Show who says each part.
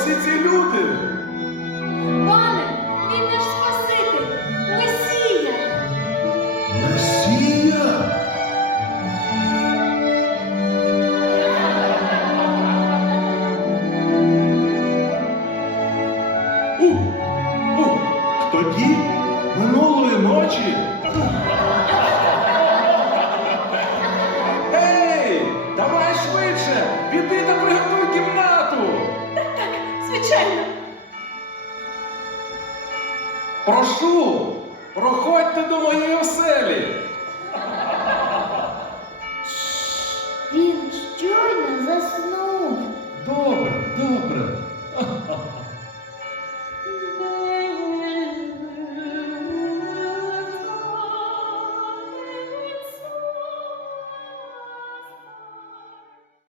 Speaker 1: всі ці люди?
Speaker 2: Пане, він наш Спаситель, Месія.
Speaker 1: Месія? У, у, тоді минулої ночі.
Speaker 2: Звичайно.
Speaker 1: Прошу, проходьте до моєї.